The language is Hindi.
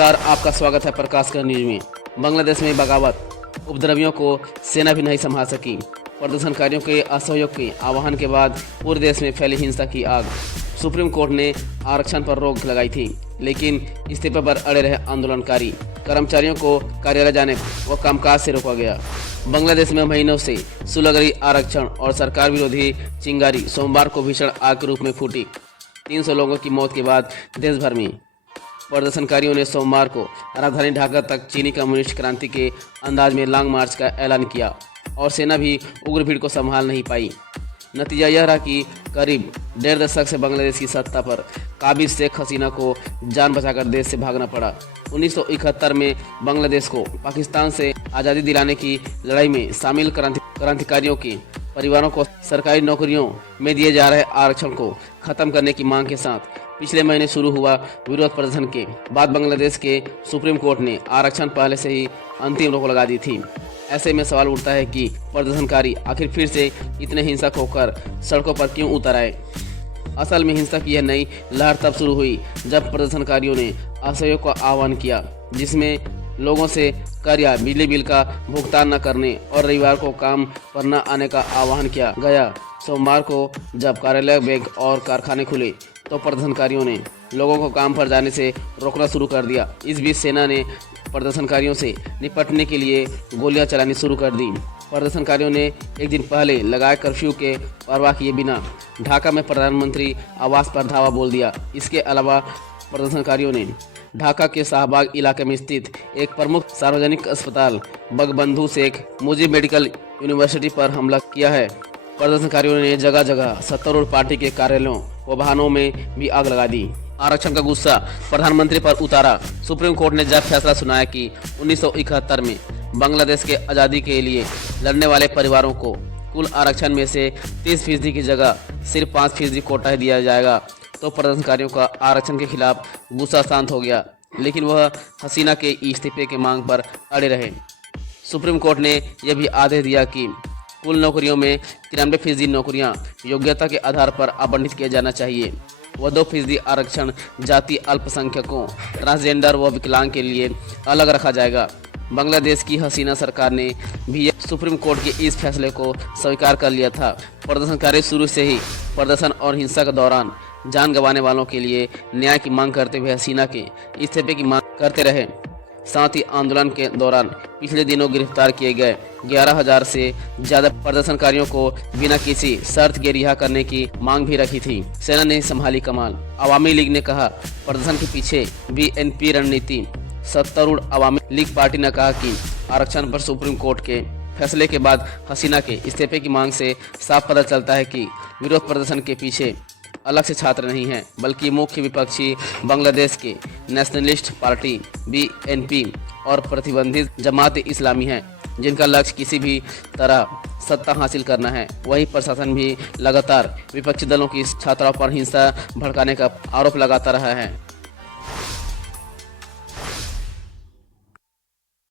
नमस्कार, आपका स्वागत है प्रकाश कर न्यूज में। बांग्लादेश में बगावत, उपद्रवियों को सेना भी नहीं संभाल सकी। प्रदर्शनकारियों के असहयोग के आह्वान के बाद पूरे देश में फैली हिंसा की आग। सुप्रीम कोर्ट ने आरक्षण पर रोक लगाई थी, लेकिन इस्तीफे पर अड़े रहे आंदोलनकारी। कर्मचारियों को कार्यालय जाने व कामकाज से रोका गया। बांग्लादेश में महीनों से सुलग रही आरक्षण और सरकार विरोधी चिंगारी सोमवार को भीषण आग के रूप में फूटी। 300 लोगों की मौत के बाद देश भर में प्रदर्शनकारियों ने सोमवार को राजधानी ढाका तक चीनी कम्युनिस्ट क्रांति के अंदाज में लॉन्ग मार्च का ऐलान किया और सेना भी उग्र भीड़ को संभाल नहीं पाई। नतीजा यह रहा कि करीब 1.5 दशक से बांग्लादेश की सत्ता पर काबिज शेख हसीना को जान बचाकर देश से भागना पड़ा। 1971 में बांग्लादेश को पाकिस्तान से आज़ादी दिलाने की लड़ाई में शामिल क्रांतिकारियों के परिवारों को सरकारी नौकरियों में दिए जा रहे आरक्षण को खत्म करने की मांग के साथ पिछले महीने शुरू हुआ विरोध प्रदर्शन के बाद बांग्लादेश के सुप्रीम कोर्ट ने आरक्षण पहले से ही अंतिम रोक लगा दी थी। ऐसे में सवाल उठता है कि प्रदर्शनकारी आखिर फिर से इतने हिंसक होकर सड़कों पर क्यों उतर आए। असल में हिंसा की यह नई लहर तब शुरू हुई जब प्रदर्शनकारियों ने असहयोग का आह्वान किया, जिसमें लोगों से कर या बिजली बिल का भुगतान न करने और रविवार को काम पर न आने का आह्वान किया गया। सोमवार को जब कार्यालय, बैंक और कारखाने खुले तो प्रदर्शनकारियों ने लोगों को काम पर जाने से रोकना शुरू कर दिया। इस बीच सेना ने प्रदर्शनकारियों से निपटने के लिए गोलियां चलानी शुरू कर दी। प्रदर्शनकारियों ने एक दिन पहले लगाए कर्फ्यू के परवाह किए बिना ढाका में प्रधानमंत्री आवास पर धावा बोल दिया। इसके अलावा प्रदर्शनकारियों ने ढाका के शाहबाग इलाके में स्थित एक प्रमुख सार्वजनिक अस्पताल बंगबंधु शेख मुजीब मेडिकल यूनिवर्सिटी पर हमला किया है। प्रदर्शनकारियों ने जगह जगह सत्तारूढ़ पार्टी के कार्यालयों व वाहनों में भी आग लगा दी। आरक्षण का गुस्सा प्रधानमंत्री पर उतारा। सुप्रीम कोर्ट ने जब फैसला सुनाया कि 1971 में बांग्लादेश के आज़ादी के लिए लड़ने वाले परिवारों को कुल आरक्षण में से 30% की जगह सिर्फ 5% कोटा दिया जाएगा, तो प्रदर्शनकारियों का आरक्षण के खिलाफ गुस्सा शांत हो गया, लेकिन वह हसीना के इस्तीफे की मांग पर अड़े रहे। सुप्रीम कोर्ट ने यह भी आदेश दिया कि कुल नौकरियों में 93% नौकरियां योग्यता के आधार पर आवंटित किया जाना चाहिए। वह 2% आरक्षण जाति अल्पसंख्यकों, ट्रांसजेंडर व विकलांग के लिए अलग रखा जाएगा। बांग्लादेश की हसीना सरकार ने भी सुप्रीम कोर्ट के इस फैसले को स्वीकार कर लिया था। प्रदर्शनकारी शुरू से ही प्रदर्शन और हिंसा के दौरान जान गंवाने वालों के लिए न्याय की मांग करते हुए हसीना के इस्तीफे की मांग करते रहे। साथ ही आंदोलन के दौरान पिछले दिनों गिरफ्तार किए गए 11,000 से ज्यादा प्रदर्शनकारियों को बिना किसी शर्त के रिहा करने की मांग भी रखी थी। सेना ने संभाली कमान। अवामी लीग ने कहा प्रदर्शन के पीछे बीएनपी रणनीति। सत्तारूढ़ अवामी लीग पार्टी ने कहा कि आरक्षण पर सुप्रीम कोर्ट के फैसले के बाद हसीना के इस्तीफे की मांग से साफ पता चलता है कि विरोध प्रदर्शन के पीछे अलग से छात्र नहीं हैं, बल्कि मुख्य विपक्षी बांग्लादेश के नेशनलिस्ट पार्टी बीएनपी और प्रतिबंधित जमात इस्लामी हैं, जिनका लक्ष्य किसी भी तरह सत्ता हासिल करना है। वहीं प्रशासन भी लगातार विपक्षी दलों की छात्राओं पर हिंसा भड़काने का आरोप लगाता रहा है।